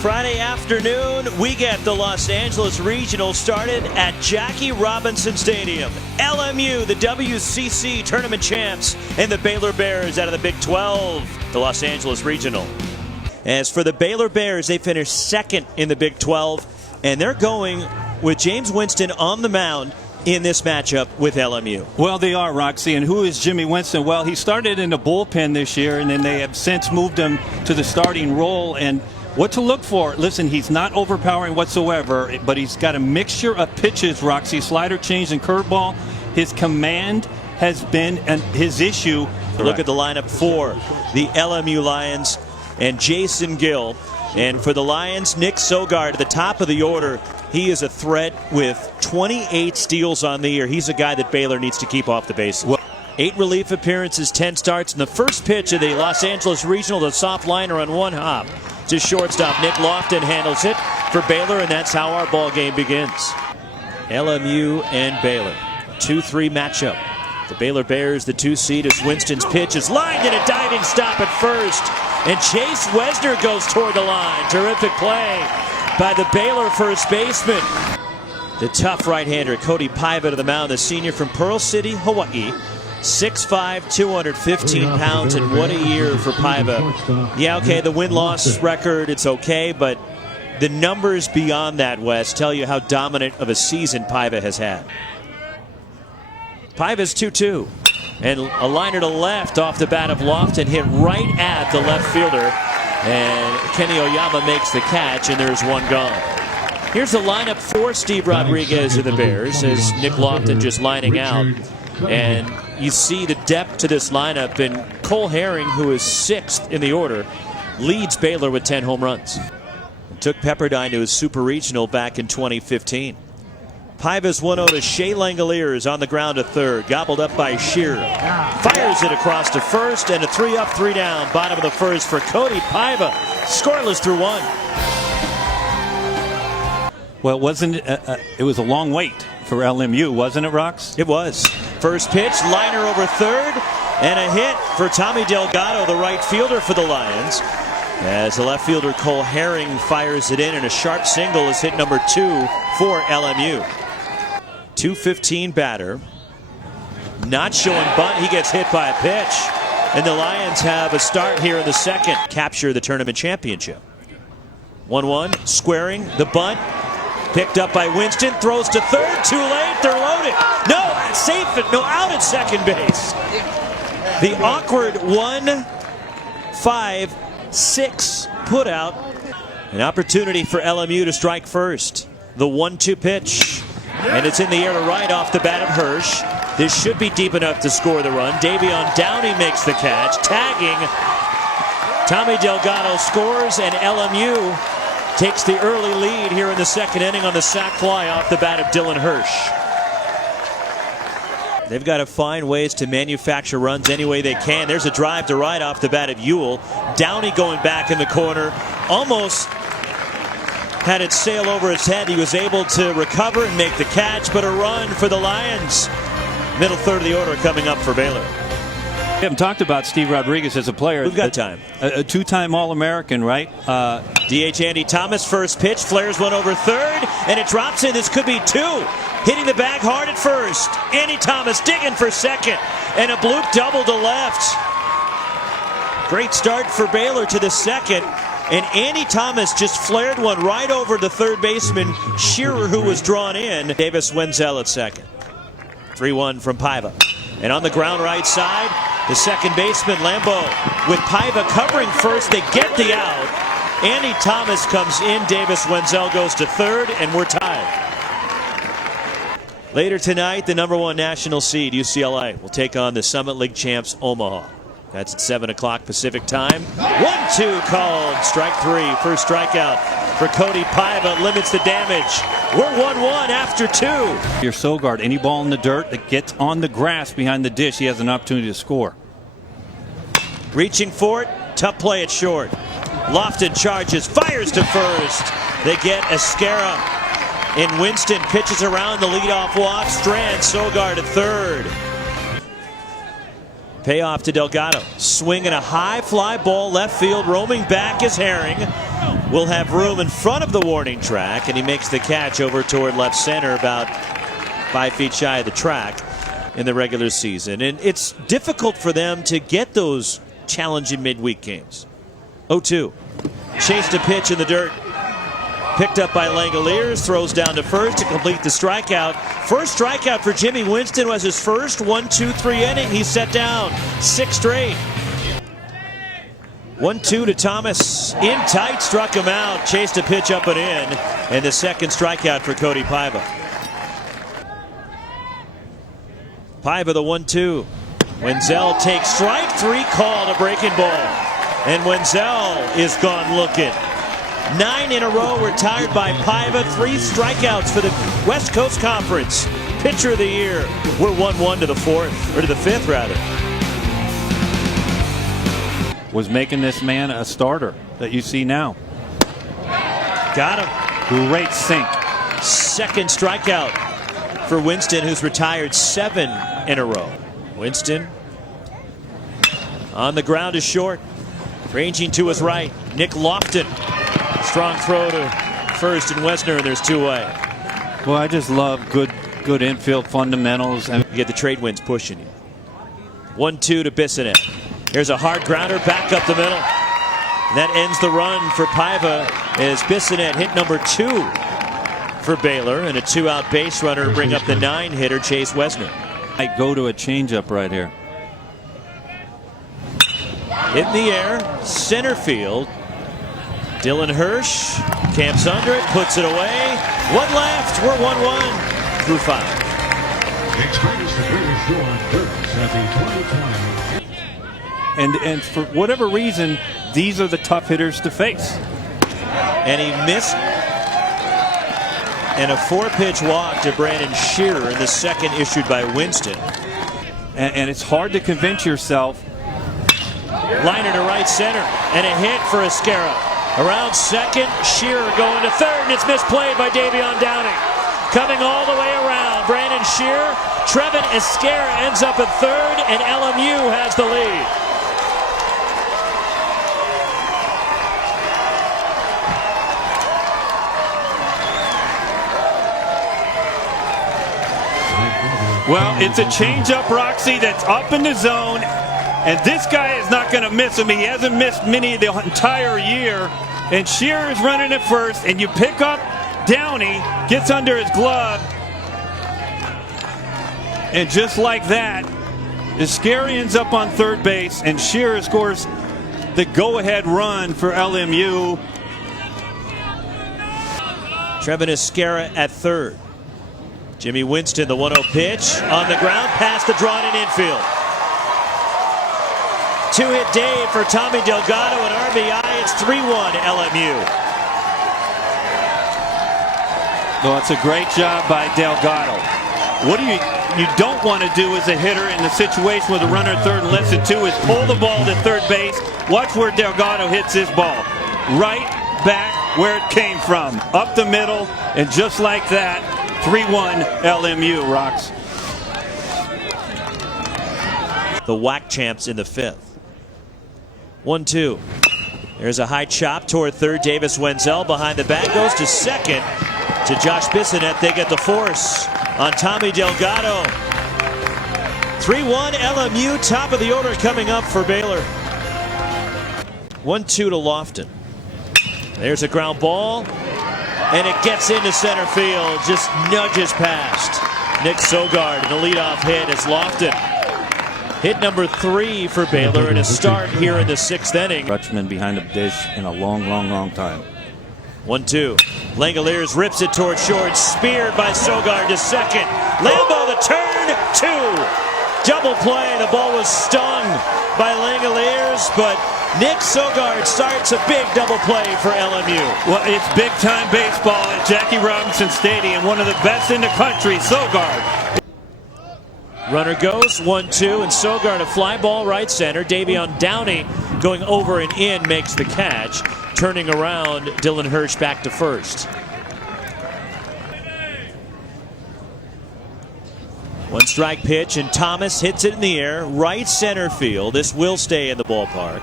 Friday afternoon, we get the Los Angeles Regional started at Jackie Robinson Stadium. LMU, the WCC tournament champs, and the Baylor Bears out of the Big 12, the Los Angeles Regional. As for the Baylor Bears, they finished second in the Big 12, and they're going with James Winston on the mound in this matchup with LMU. Well, they are, Roxy. And who is Jimmy Winston? Well, he started in the bullpen this year, and then they have since moved him to the starting role. And what to look for? Listen, he's not overpowering whatsoever, but he's got a mixture of pitches, Roxy. Slider, change, and curveball. His command has been his issue. Look at the lineup for the LMU Lions and Jason Gill. And for the Lions, Nick Sogard at the top of the order. He is a threat with 28 steals on the year. He's a guy that Baylor needs to keep off the base. 8 relief appearances, 10 starts. And the first pitch of the Los Angeles Regional, the soft liner on one hop to shortstop. Nick Lofton handles it for Baylor, and that's how our ball game begins. LMU and Baylor, 2-3 matchup. The Baylor Bears, the 2 seed, as Winston's pitch is lined in a diving stop at first. And Chase Wesner goes toward the line. Terrific play by the Baylor first baseman. The tough right-hander, Cody Paiva, to the mound, the senior from Pearl City, Hawaii. 6'5", 215 pounds, and what a year for Paiva. Yeah, okay, the win-loss record, it's okay, but the numbers beyond that, Wes, tell you how dominant of a season Paiva has had. Paiva's 2-2. And a liner to left off the bat of Lofton, hit right at the left fielder. And Kenny Oyama makes the catch, and there's one gone. Here's the lineup for Steve Rodriguez of the Bears, as Nick Lofton just lining out. And you see the depth to this lineup, and Cole Herring, who is 6th in the order, leads Baylor with 10 home runs. And took Pepperdine to his Super Regional back in 2015. Paiva's 1-0 to Shea Langoliers on the ground to third. Gobbled up by Shearer. Fires it across to first, and a 3-up, 3-down. Bottom of the first for Cody Paiva. Scoreless through 1. Well, it was a long wait for LMU, wasn't it, Rox? It was. First pitch, liner over third, and a hit for Tommy Delgado, the right fielder for the Lions. As the left fielder Cole Herring fires it in, and a sharp single is hit number 2 for LMU. 215 batter. Not showing bunt. He gets hit by a pitch. And the Lions have a start here in the second. Capture the tournament championship. 1-1. Squaring the bunt. Picked up by Winston. Throws to third. Too late. They're loaded. No, safe. No, out at second base. The awkward 1-5-6 put out. An opportunity for LMU to strike first. The 1-2 pitch. And it's in the air to right off the bat of Hirsch. This should be deep enough to score the run. Davion Downey makes the catch. Tagging. Tommy Delgado scores, and LMU takes the early lead here in the second inning on the sac fly off the bat of Dylan Hirsch. They've got to find ways to manufacture runs any way they can. There's a drive to right off the bat of Ewell. Downey going back in the corner. Almost had it sail over his head. He was able to recover and make the catch, but a run for the Lions. Middle third of the order coming up for Baylor. We haven't talked about Steve Rodriguez as a player. We've got time. A 2-time All-American, right? DH Andy Thomas, first pitch, flares one over third, and it drops in. This could be 2. Hitting the bag hard at first. Andy Thomas digging for second, and a bloop double to left. Great start for Baylor to the second. And Andy Thomas just flared one right over the third baseman, Shearer, who was drawn in. Davis Wenzel at second. 3-1 from Paiva. And on the ground right side, the second baseman, Lambeau, with Paiva covering first. They get the out. Andy Thomas comes in. Davis Wenzel goes to third, and we're tied. Later tonight, the #1 national seed, UCLA, will take on the Summit League champs, Omaha. That's at 7 o'clock Pacific time. 1-2 called. Strike 3. First strikeout for Cody Paiva. Limits the damage. We're 1-1 after 2. Your Sogard, any ball in the dirt that gets on the grass behind the dish, he has an opportunity to score. Reaching for it. Tough play at short. Lofton charges. Fires to first. They get Escara. And Winston pitches around the leadoff walk. Strand Sogard at third. Payoff to Delgado. Swinging a high fly ball left field. Roaming back is Herring. Will have room in front of the warning track, and he makes the catch over toward left center, about 5 feet shy of the track in the regular season. And it's difficult for them to get those challenging midweek games. 0-2. Chased a pitch in the dirt. Picked up by Langoliers, throws down to first to complete the strikeout. First strikeout for Jimmy Winston was his first 1-2-3 inning. He's set down 6 straight. 1-2 to Thomas. In tight, struck him out. Chased a pitch up and in. And the second strikeout for Cody Paiva. Paiva the 1-2. Wenzel takes strike 3, called a breaking ball. And Wenzel is gone looking. 9 in a row retired by Paiva. 3 strikeouts for the West Coast Conference. Pitcher of the year. We're 1-1 to the 4th, or to the 5th rather. Was making this man a starter that you see now. Got him. Great sink. Second strikeout for Winston, who's retired 7 in a row. Winston on the ground is short. Ranging to his right, Nick Lofton. Strong throw to first and Wesner, and there's 2 away. Well, I just love good infield fundamentals. You get the trade winds pushing you. 1-2 to Bissonnette. Here's a hard grounder back up the middle. That ends the run for Paiva as Bissonnette hit number 2 for Baylor, and a 2-out base runner to bring up the 9-hitter Chase Wesner. I go to a changeup right here. In the air, center field. Dylan Hirsch camps under it, puts it away. 1 left. We're 1-1 through 5. Experience the greatest show on turf at the 2020. And for whatever reason, these are the tough hitters to face. And he missed. And a 4-pitch walk to Brandon Shearer in the second issued by Winston. And it's hard to convince yourself. Liner to right center, and a hit for Esquera. Around second, Shearer going to third, and it's misplayed by Davion Downing. Coming all the way around, Brandon Shearer. Trevin Esquera ends up at third, and LMU has the lead. Well, it's a changeup, Roxy, that's up in the zone. And this guy is not going to miss him. He hasn't missed many the entire year. And Shearer is running at first, and you pick up Downey, gets under his glove. And just like that, Esquera ends up on third base, and Shearer scores the go-ahead run for LMU. Trevin Esquera at third. Jimmy Winston, the 1-0 pitch on the ground, past the drawn-in infield. 2-hit day for Tommy Delgado, and RBI. It's 3-1 LMU. Well, it's a great job by Delgado. What you don't want to do as a hitter in the situation with a runner at third and less than 2 is pull the ball to third base. Watch where Delgado hits this ball. Right back where it came from. Up the middle, and just like that, 3-1 LMU, Rocks. The WAC champs in the 5th. 1-2. There's a high chop toward third. Davis Wenzel behind the bat goes to second to Josh Bissonnette. They get the force on Tommy Delgado. 3-1 LMU, top of the order coming up for Baylor. 1-2 to Lofton. There's a ground ball, and it gets into center field, just nudges past Nick Sogard. And a leadoff hit as Lofton hit number 3 for Baylor in a start here in the 6th inning. Dutchman behind the dish in a long time. 1-2. Langoliers rips it toward short, speared by Sogard to second. Lambo the turn, 2. Double play. The ball was stung by Langoliers, but Nick Sogard starts a big double play for LMU. Well, it's big-time baseball at Jackie Robinson Stadium, one of the best in the country. Sogard. Runner goes 1-2, and Sogard a fly ball right center. Davion Downey going over and in makes the catch. Turning around, Dylan Hirsch back to first. One strike pitch, and Thomas hits it in the air, right center field. This will stay in the ballpark.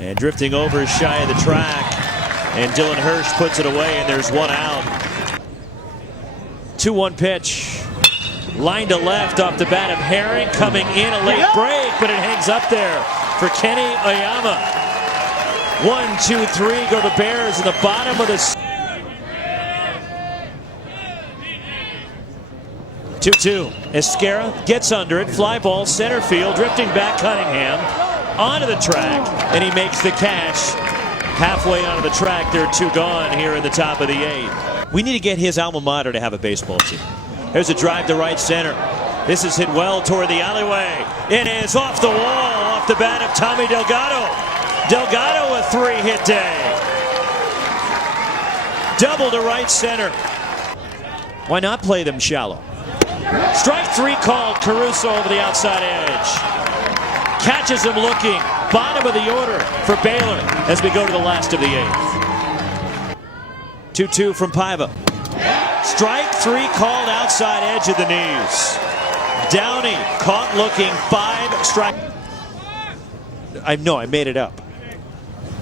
And drifting over shy of the track, and Dylan Hirsch puts it away, and there's one out. 2-1 pitch. Line to left off the bat of Herring, coming in a late break, but it hangs up there for Kenny Oyama. 1-2-3 go the Bears in the bottom of the 2-2. Esquera gets under it, fly ball center field, drifting back Cunningham onto the track, and he makes the catch. Halfway onto the track, there are two gone here in the top of the 8th. We need to get his alma mater to have a baseball team. There's a drive to right center. This is hit well toward the alleyway. It is off the wall, off the bat of Tommy Delgado. Delgado a 3-hit day. Double to right center. Why not play them shallow? Strike 3 called. Caruso over the outside edge. Catches him looking. Bottom of the order for Baylor as we go to the last of the 8th. 2-2 from Paiva. Strike 3 called outside edge of the knees. Downey caught looking. 5 strike. I made it up.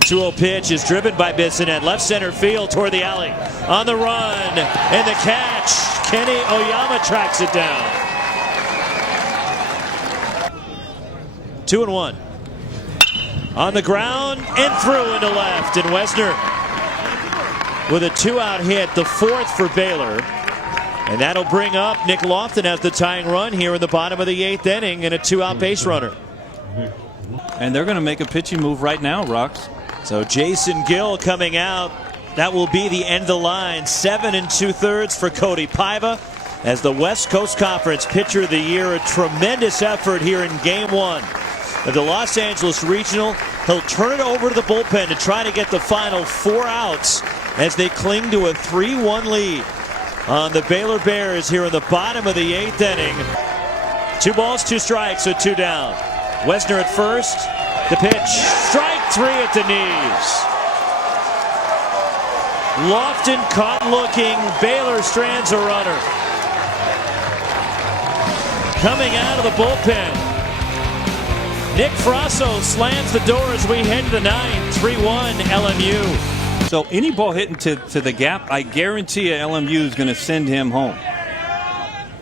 2-0 pitch is driven by Bissonette. Left center field toward the alley. On the run and the catch. Kenny Oyama tracks it down. 2-1. On the ground and through into left. And Wesner with a 2-out hit, the 4th for Baylor. And that'll bring up Nick Lofton as the tying run here in the bottom of the 8th inning and a 2-out base runner. And they're going to make a pitching move right now, Rox. So Jason Gill coming out. That will be the end of the line. 7 2/3 for Cody Paiva as the West Coast Conference Pitcher of the Year. A tremendous effort here in Game 1 of the Los Angeles Regional. He'll turn it over to the bullpen to try to get the final 4 outs as they cling to a 3-1 lead on the Baylor Bears here in the bottom of the 8th inning. 2 balls, 2 strikes, so 2 down. Wesner at first. The pitch. Strike 3 at the knees. Lofton caught looking. Baylor strands a runner. Coming out of the bullpen, Nick Frasso slams the door as we head to the 9th. 3-1 LMU. So any ball hitting to the gap, I guarantee you LMU is going to send him home.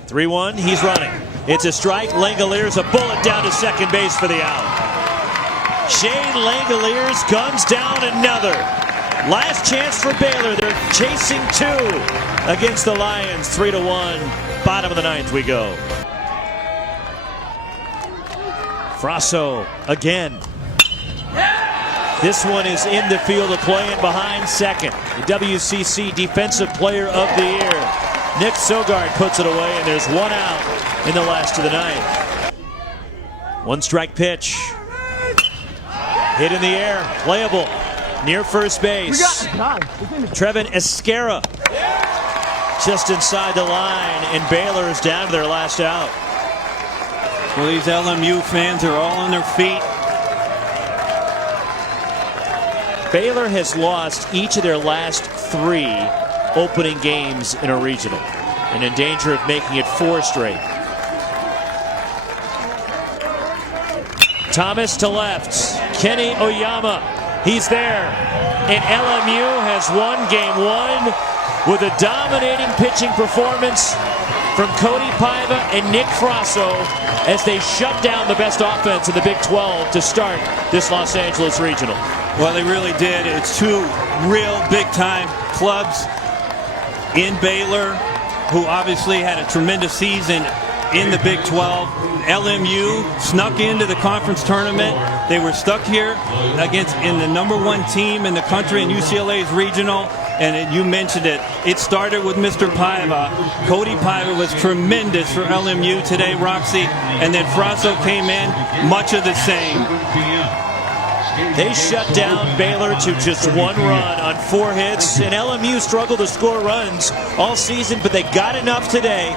3-1, he's running. It's a strike. Langoliers a bullet down to second base for the out. Shane Langoliers guns down another. Last chance for Baylor. They're chasing 2 against the Lions. 3-1. Bottom of the 9th we go. Frasso again. This one is in the field of play and behind second. The WCC Defensive Player of the Year. Nick Sogard puts it away, and there's 1 out in the last of the 9th. 1 strike pitch. Hit in the air. Playable. Near first base. Trevin Esquera. Just inside the line, and Baylor is down to their last out. Well, these LMU fans are all on their feet. Baylor has lost each of their last 3 opening games in a regional and in danger of making it 4 straight. Thomas to left. Kenny Oyama. He's there. And LMU has won Game 1 with a dominating pitching performance from Cody Paiva and Nick Frasso as they shut down the best offense in the Big 12 to start this Los Angeles Regional. Well, they really did. It's 2 real big-time clubs in Baylor, who obviously had a tremendous season in the Big 12. LMU snuck into the conference tournament. They were stuck here in the #1 team in the country in UCLA's regional. And you mentioned it. It started with Mr. Paiva. Cody Paiva was tremendous for LMU today, Roxy. And then Frasso came in, much of the same. They shut down Baylor to just 1 run on 4 hits. And LMU struggled to score runs all season, but they got enough today.